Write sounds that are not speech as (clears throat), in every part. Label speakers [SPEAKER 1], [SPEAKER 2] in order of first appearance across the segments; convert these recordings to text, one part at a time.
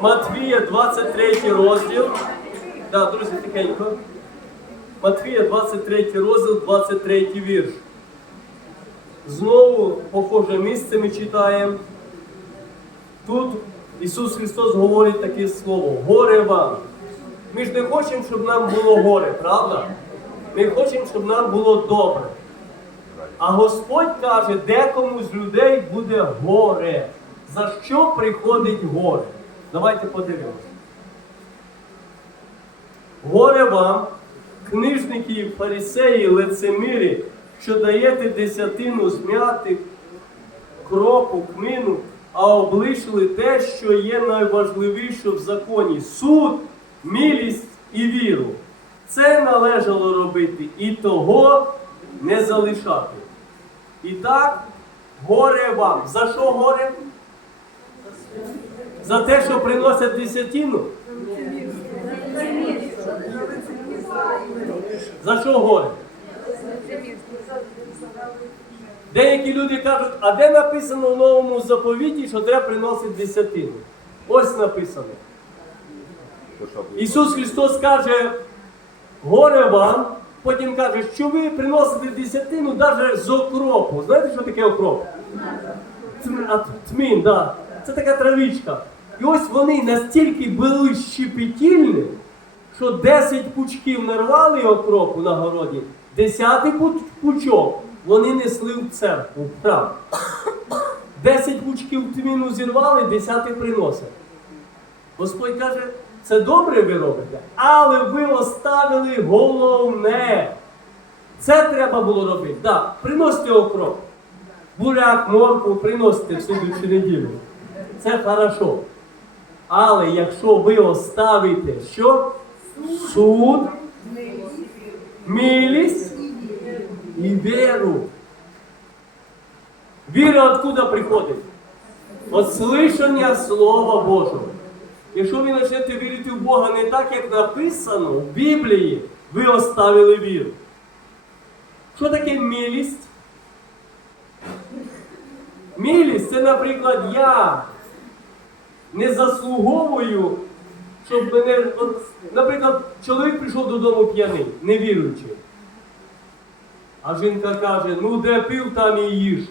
[SPEAKER 1] Матвія 23 розділ. Да, друзі, тихенько. Матвія 23 розділ, 23 вірш. Знову похоже місце ми читаємо. Тут Ісус Христос говорить таке слово: горе вам. Ми ж не хочемо, щоб нам було горе, правда? Ми хочемо, щоб нам було добре. А Господь каже, декому з людей буде горе. За що приходить горе? Давайте подивимося. Горе вам, книжники, і фарисеї, лицемірі, що даєте десятину змяти, кропу, кмину, а облишили те, що є найважливіше в законі суд, милість і віру. Це належало робити і того не залишати. І так, горе вам. За що горе? За те, що приносять десятину? За що горе? Деякі люди кажуть, а де написано в новому заповіті, що треба приносити десятину? Ось написано. Ісус Христос каже, горе вам, потім каже, що ви приносите десятину навіть з окропу. Знаєте, що таке окроп? Тмін, да. Це така травичка. І ось вони настільки були щепетільні, що 10 пучків нарвали окропу на городі, 10 пучок вони несли в церкву, храм. 10 пучків тміну зірвали, 10 приносять. Господь каже, це добре ви робите, але ви оставили головне. Це треба було робити. Да, приносите окроп. Буряк, морку приносите в слідчу неділю. Це хорошо. Але якщо ви оставите що? Суд, милість і віру. Віра откуда приходить? От слышання Слова Божого. Якщо ви почнете вірити в Бога не так, як написано в Біблії, ви оставили віру. Що таке милість? Милість це, наприклад, я не заслуговую, щоб мене. От, наприклад, чоловік прийшов додому п'яний, не віруючи. А жінка каже, ну де пив, там і їж.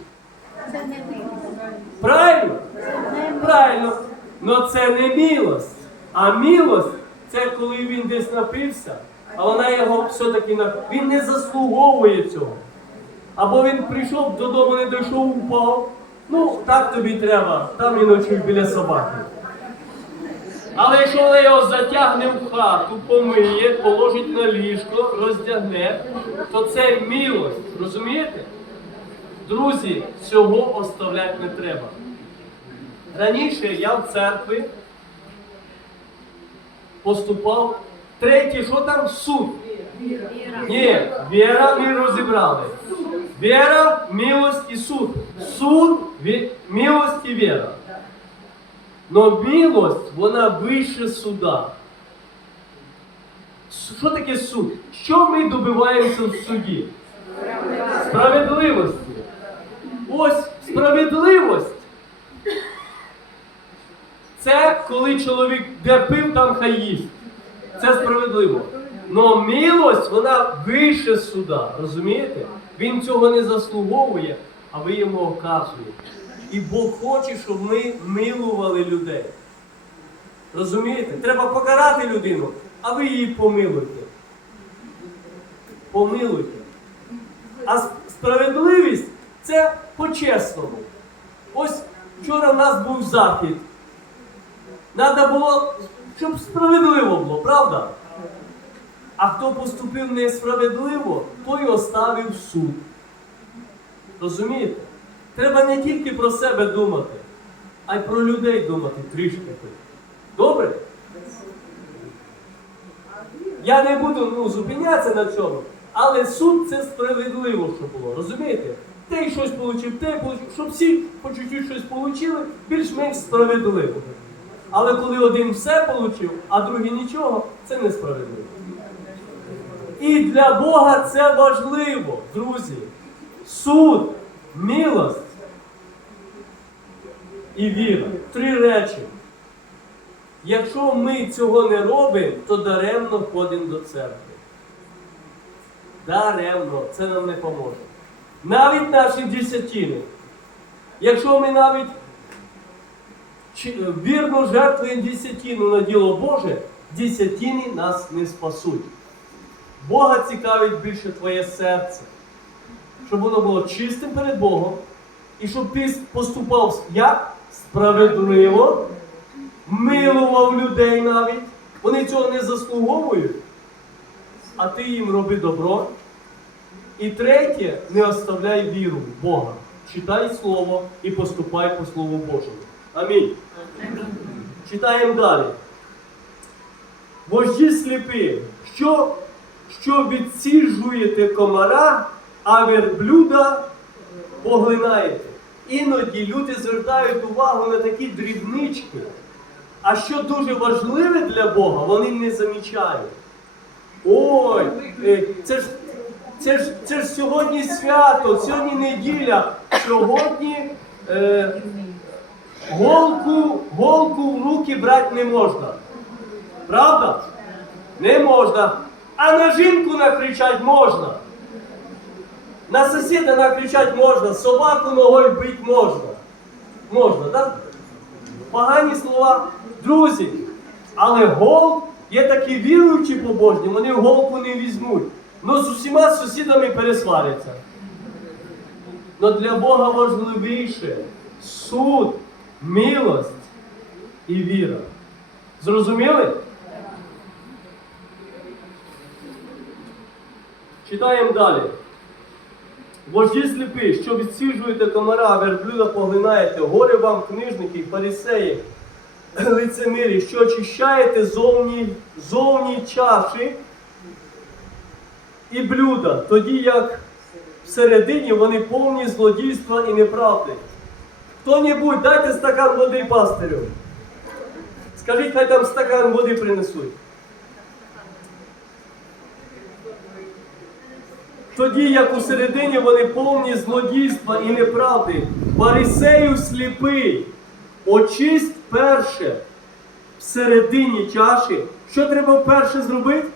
[SPEAKER 1] Правильно?
[SPEAKER 2] Це не
[SPEAKER 1] Правильно. Но це не милость. А милость це коли він десь напився, а вона його все-таки на... він не заслуговує цього. Або він прийшов додому, не дійшов, упав. Ну, так тобі треба, там і ночуй біля собаки. Але якщо вона його затягне в хату, помиє, положить на ліжко, роздягне, то це милость. Розумієте? Друзі, цього оставляти не треба. Раніше я в церкві поступав. Третє, що там суд? Ні, віра ми розібрали. Віра, милость і суд. Суд, ві- милость і віра. Но милость, вона вище суда. Що таке суд? Що ми добиваємося в суді? Справедливості. Ось справедливість. Це коли чоловік де пив, там хай їсть. Це справедливо. Но милость, вона вище суда. Розумієте? Він цього не заслуговує, а ви йому оказуєте. І Бог хоче, щоб ми милували людей. Розумієте? Треба покарати людину, а ви її помилуйте. Помилуйте. А справедливість це по-чесному. Ось вчора в нас був захід. Треба було, щоб справедливо було, правда? А хто поступив несправедливо, той оставив суд. Розумієте? Треба не тільки про себе думати, а й про людей думати трішки. Добре? Я не буду ну, зупинятися на цьому, але суд це справедливо, що було. Розумієте? Той щось отримав, той получив, щоб всі по чуть-чуть щось отримали, більш-менш справедливо. Але коли один все отримав, а другий нічого, це несправедливо. І для Бога це важливо, друзі. Суд, милость і віра. Три речі. Якщо ми цього не робимо, то даремно ходимо до церкви. Даремно, це нам не поможе. Навіть наші десятини. Якщо ми навіть вірно жертвуємо десятину на діло Боже, десятини нас не спасуть. Бога цікавить більше твоє серце, щоб воно було чистим перед Богом, і щоб ти поступав як справедливо, милував людей навіть. Вони цього не заслуговують, а ти їм роби добро. І третє, не оставляй віру в Бога. Читай Слово і поступай по Слову Божому. Амінь. Читаємо далі. Вожді сліпі, що, що відсіжуєте комара, а верблюда поглинаєте. Іноді люди звертають увагу на такі дрібнички, а що дуже важливе для Бога, вони не замічають. Ой, е, це ж, це ж, це ж сьогодні свято, сьогодні неділя, сьогодні е, голку, голку в руки брати не можна. Правда? Не можна. А на жінку накричать можна. На сусіда накричать можна, собаку ногою бить можна. Можна, так? Погані слова. Друзі, але гол є такі віруючі побожні, вони голку не візьмуть. Ну з усіма сусідами пересваряться. Но для Бога важливіше суд, милость і віра. Зрозуміли? Читаємо далі. Вожді сліпі, що відсіжуєте комара, верблюда поглинаєте, горе вам, книжники, фарисеї, (clears throat) лицемирі, що очищаєте зовні, зовні чаші і блюда, тоді як всередині вони повні злодійства і неправди. Хто-небудь, дайте стакан води пастирю. Скажіть, хай там стакан води принесуть. Тоді, як у середині вони повні злодійства і неправди, Фарисею сліпий, очисть перше всередині чаші. Що треба перше зробити?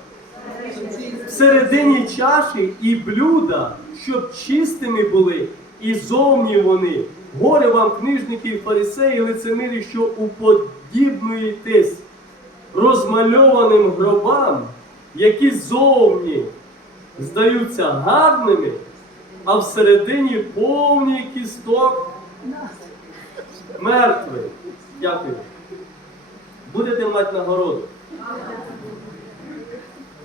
[SPEAKER 1] Всередині чаші і блюда, щоб чистими були, і зовні вони. Горе вам, книжники і фарисеї, лицемирі, що уподібнуєтесь розмальованим гробам, які зовні здаються гарними, а всередині повні кісток мертвий. Дякую. Будете мати нагороду.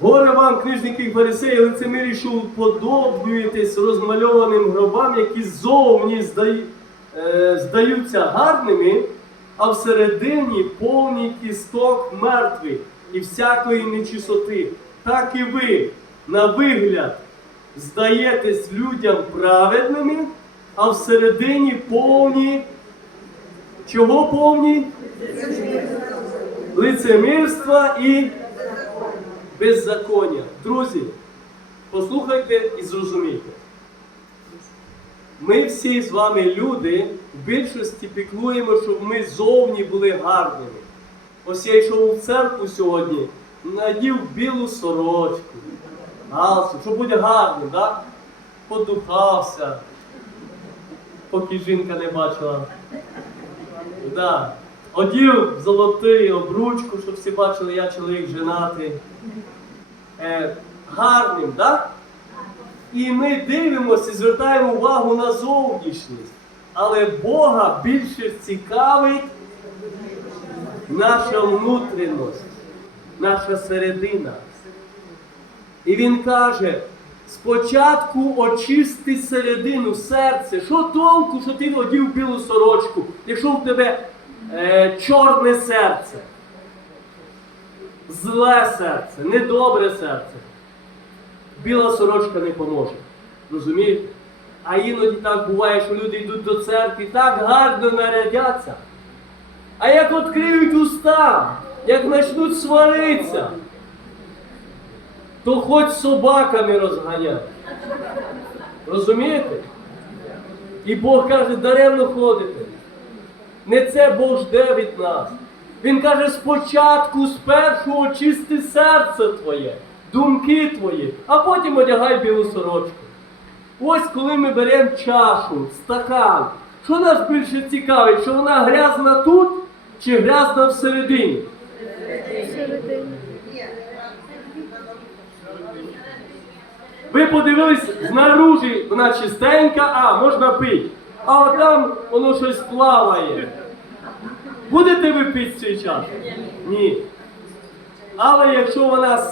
[SPEAKER 1] Горе вам, книжники і фарисеї, лицемирі, що уподоблюєтесь розмальованим гробам, які зовні е, здаються гарними, а всередині повні кісток мертвих і всякої нечистоти. Так і ви на вигляд здаєтесь людям праведними, а всередині повні. Чого повні? Лицемірства і беззаконня. Друзі, послухайте і зрозумійте. Ми всі з вами люди в більшості піклуємо, щоб ми зовні були гарними. Ось я йшов у церкву сьогодні, надів білу сорочку, галстук, щоб бути гарним, так? Подухався, поки жінка не бачила. Да. Одів золотий обручку, щоб всі бачили, я чоловік женатий. Е, гарним, так? І ми дивимося і звертаємо увагу на зовнішність. Але Бога більше цікавить наша внутрішність, наша середина. І він каже: спочатку очисти середину, серце. Що толку, що ти одів білу сорочку, якщо в тебе е, чорне серце, зле серце, недобре серце. Біла сорочка не поможе. Розумієте? А іноді так буває, що люди йдуть до церкви, так гарно нарядяться. А як відкриють уста, як почнуть сваритися, то хоч собаками розганять. Розумієте? І Бог каже, даремно ходите. Не це Бог жде від нас. Він каже, спочатку спершу очисти серце твоє, думки твої, а потім одягай білу сорочку. Ось коли ми беремо чашу, стакан, що нас більше цікавить, що вона грязна тут чи грязна всередині? Ви подивились знаружі, вона чистенька, а можна пити. А там воно щось плаває. Будете ви пити цієї чаші? Ні. Але якщо вона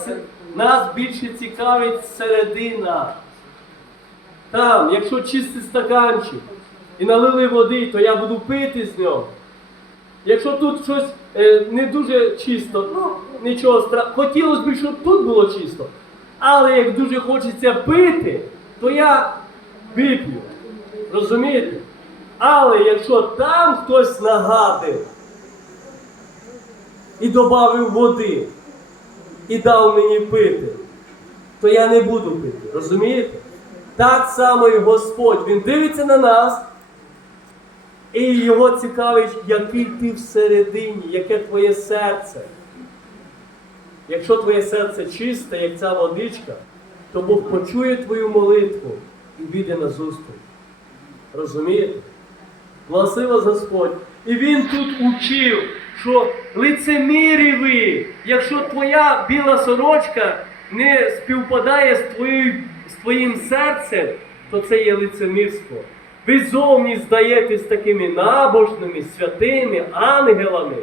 [SPEAKER 1] нас більше цікавить середина, там, якщо чистий стаканчик і налили води, то я буду пити з нього. Якщо тут щось е, не дуже чисто, ну нічого страшного. Хотілося б, щоб тут було чисто. Але як дуже хочеться пити, то я вип'ю. Розумієте? Але якщо там хтось нагадив і додав води, і дав мені пити, то я не буду пити. Розумієте? Так само і Господь. Він дивиться на нас. І його цікавить, який ти всередині, яке твоє серце. Якщо твоє серце чисте, як ця водичка, то Бог почує твою молитву і піде на зустріч. Розумієте? Благослови вас Господь. І він тут учив, що лицемірі якщо твоя біла сорочка не співпадає з, твоєю, з твоїм серцем, то це є лицемірство. Ви зовні здаєтесь такими набожними, святими, ангелами.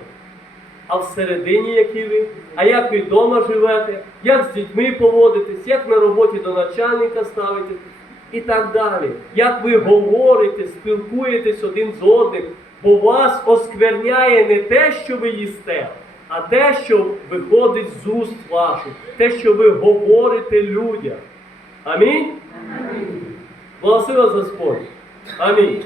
[SPEAKER 1] А всередині які ви? А як ви вдома живете, як з дітьми поводитесь, як на роботі до начальника ставитесь і так далі. Як ви говорите, спілкуєтесь один з одним, бо вас оскверняє не те, що ви їсте, а те, що виходить з уст ваших, те, що ви говорите людям. Амінь? Благослови вас Господь. Амінь.